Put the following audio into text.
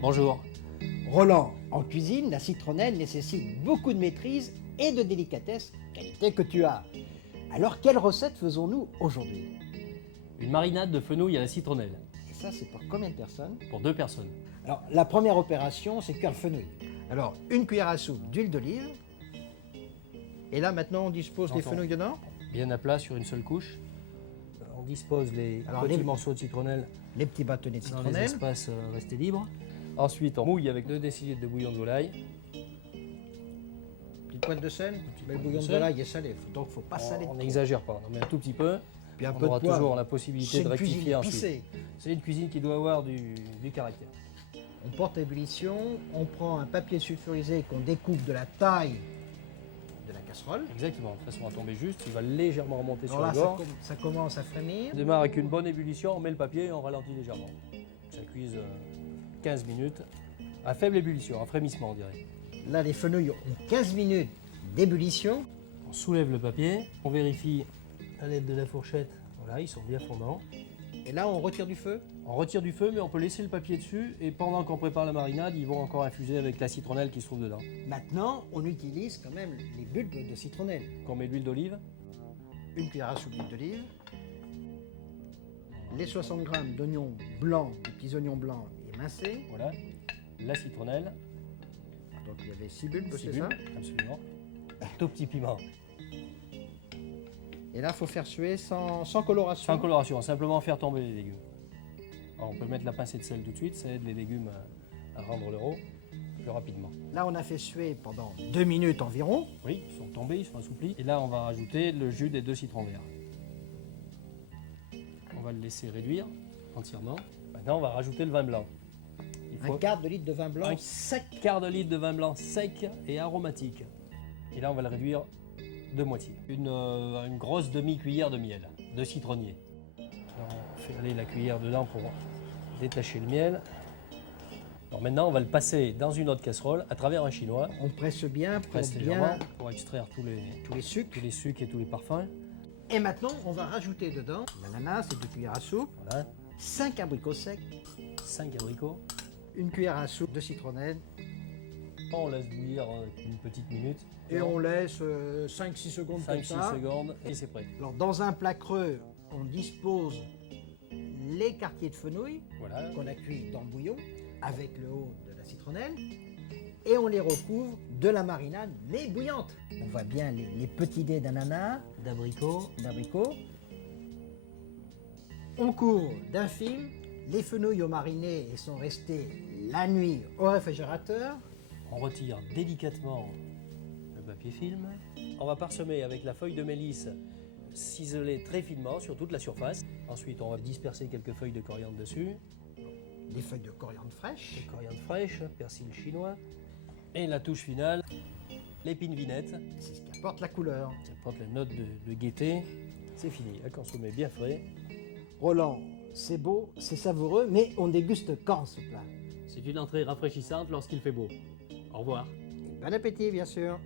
Bonjour. Roland, en cuisine, la citronnelle nécessite beaucoup de maîtrise et de délicatesse, qualité que tu as. Alors, quelle recette faisons-nous aujourd'hui? Une marinade de fenouil à la citronnelle, Et ça, c'est pour combien de personnes? pour 2 personnes. Alors, la première opération, c'est cuire le fenouil. Alors, une cuillère à soupe d'huile d'olive. Et là, maintenant, on dispose des J'entends. fenouils dedans. Bien à plat sur une seule couche. On dispose les Alors, petits les- morceaux de citronnelle Les petits bâtonnets de dans les citronnelle. espaces restés libres. Ensuite, on mouille avec 2 décilitres de bouillon de volaille. Petite pointe de sel. Mais le pointe bouillon de de sel. volaille est salé, donc faut pas saler. On trop. n'exagère pas, on met un tout petit peu. Puis un On peu aura de poivre. toujours la possibilité C'est de une cuisine rectifier ensuite. épicée. C'est une cuisine qui doit avoir du caractère. On porte à ébullition, on prend un papier sulfurisé qu'on découpe de la taille de la casserole. Exactement, de façon à tomber juste. Il va légèrement remonter sur Alors le là, bord. ça commence à frémir. On démarre avec une bonne ébullition, on met le papier et on ralentit légèrement. Ça cuise 15 minutes à faible ébullition, un frémissement on dirait. Là, les fenouils ont 15 minutes d'ébullition. On soulève le papier, on vérifie à l'aide de la fourchette, voilà, ils sont bien fondants. Et là, on retire du feu. On retire du feu, mais on peut laisser le papier dessus et pendant qu'on prépare la marinade, ils vont encore infuser avec la citronnelle qui se trouve dedans. Maintenant, on utilise quand même les bulbes de citronnelle. On met de l'huile d'olive, Une cuillère à soupe d'huile d'olive. Les 60 g d'oignons blancs, des petits oignons blancs émincés. voilà, la citronnelle, Donc il y avait 6 bulbes, c'est cibule, ça. absolument, un tout petit piment, Et là, il faut faire suer sans coloration. sans coloration, simplement faire tomber les légumes. Alors, on peut mettre la pincée de sel tout de suite, ça aide les légumes à rendre leur eau plus rapidement. Là, on a fait suer pendant 2 minutes environ. Oui, ils sont tombés, ils sont assouplis. Et là, on va rajouter le jus des 2 citrons verts. On va le laisser réduire entièrement. Maintenant, on va rajouter le vin blanc. Il Un faut quart de litre de vin blanc un sec. quart de litre de vin blanc sec et aromatique. Et là, on va le réduire de moitié. Une grosse demi-cuillère de miel, de citronnier. Alors, on fait aller la cuillère dedans pour détacher le miel. Alors maintenant, on va le passer dans une autre casserole à travers un chinois. On presse bien pour Presse bien légèrement pour extraire tous les sucres. sucres et tous les parfums. Et maintenant, on va rajouter dedans l'ananas, c'est 2 cuillères à soupe, Voilà, 5 abricots secs, 5 abricots. une cuillère à soupe de citronnelle On laisse bouillir une petite minute. et on laisse 5-6 secondes comme 5-6 ça. secondes et c'est prêt. Alors, dans un plat creux, on dispose les quartiers de fenouil Voilà, qu'on a cuits dans le bouillon avec le haut de la citronnelle et on les recouvre de la marinade mais bouillante. On voit bien les petits dés d'ananas, d'abricots. d'abricots. On couvre d'un film. Les fenouils ont mariné et sont restés la nuit au réfrigérateur. On retire délicatement le papier film. On va parsemer avec la feuille de mélisse ciselée très finement sur toute la surface. Ensuite, on va disperser quelques feuilles de coriandre dessus. Des feuilles de coriandre Des fraîche. coriandres fraîches, persil chinois. Et la touche finale, l'épine vinette. C'est ce qui apporte la couleur. Ça apporte la note de gaieté. C'est fini, à consommer bien frais. Roland, c'est beau, c'est savoureux, mais on déguste quand ce plat? C'est une entrée rafraîchissante lorsqu'il fait beau. Au revoir. Bon appétit, bien sûr.